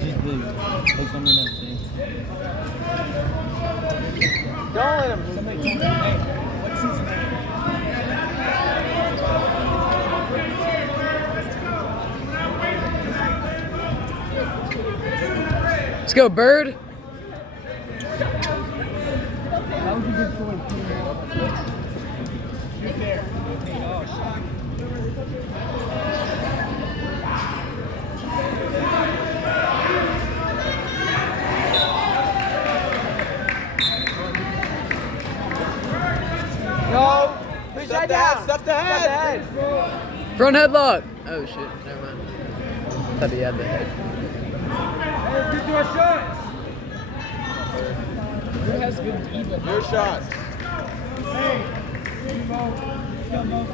She's big. Like something never seen. Don't let him. Somebody told me, hey, what season are you? Let's go, Bird. That was a good choice. You're there. Oh, shit. No. Push that down. Stuff the head. Front headlock. Oh shit. Never mind. Thought he had the head. Hey, let's get to our shots. Who has good defense? Your shots. Hey, Mo. Go, Mo.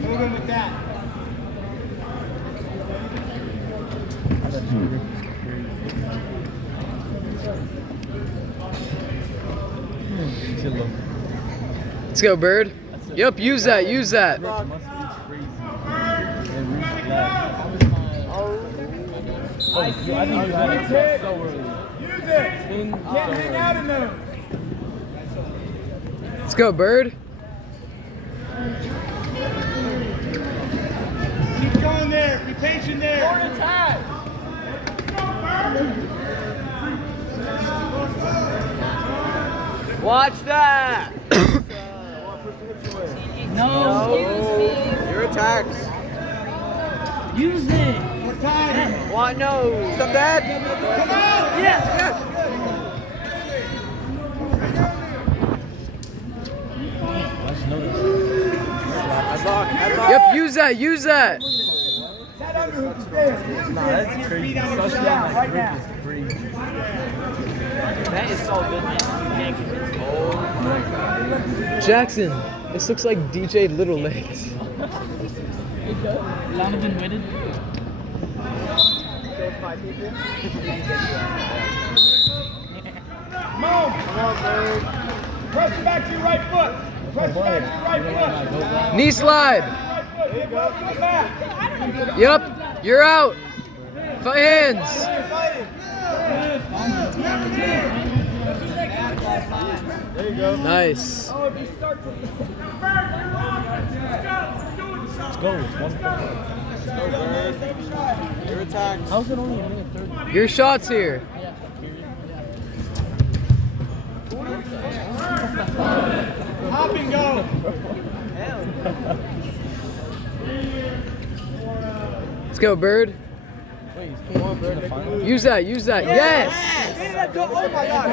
Move in with that. Let's go, Bird. Yep, use that, use that. I think you got it so early. Use it. Can't hang out in those. Let's go, Bird. Keep going there. Be patient there. Short attack. Watch that. No. Your attacks. Use it. More time. What? No. Stop that. Come on. Yeah. Headlock. Yep, use that, use that. That underhook stairs. Nah, that's crazy. Especially on that grip is crazy. That is so good, man. Oh my god. Jackson, this looks like DJ Little Legs. Donovan Whitted. Come on, Bird. Press it back to your right foot. Press it back to your right foot. Knee slide. There you go. Come back. Yep, you're out. Fight hands. There you go. Nice. Oh, if you start to... Let's go. It's 1 point. Your attacks. How's it only a minute 30? Your shots here. Hop and go. Let's go, Bird. Wait, come on, Bird. Use that, use that. Yes. Oh my god.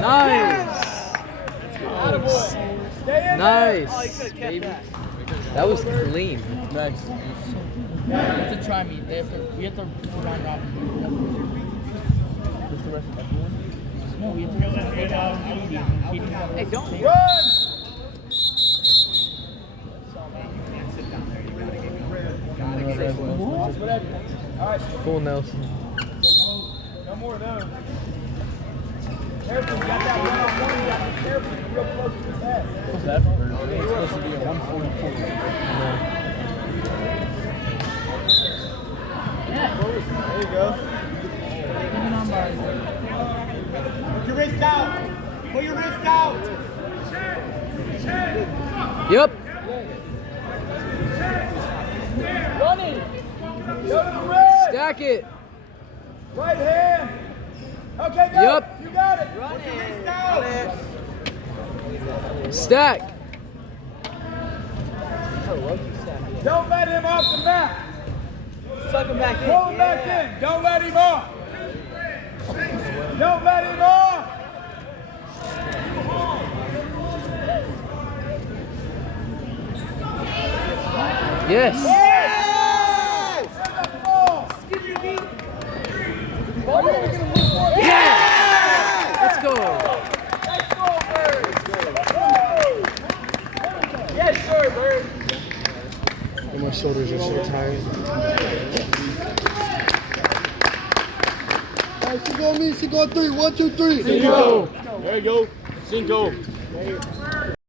Nice. Nice. Baby. That was clean. Max. We have to try me. We have to round robin. Just the rest of everyone? No, we have to go. Hey, don't Run! Full Nelson. No more of those. Careful, you got that one-on-one. You got to be careful. You're real close to his head. What's that for? It's supposed to be a 144. Yeah. There you go. Put your wrist out. Put your wrist out. Yep. Running. Go to the wrist. Stack it. Right hand. Okay, go. Yep. You got it. Put your wrist out. Stack. Don't let him off the mat. Suck him back in. Pull him back in. Don't let him off. Don't let him off. Yes. Yeah. Let's go. Yes, sir, Bird. And my shoulders are so tired. She go me, she go 3. 1, 2, 3. Cinco. There you go. Cinco.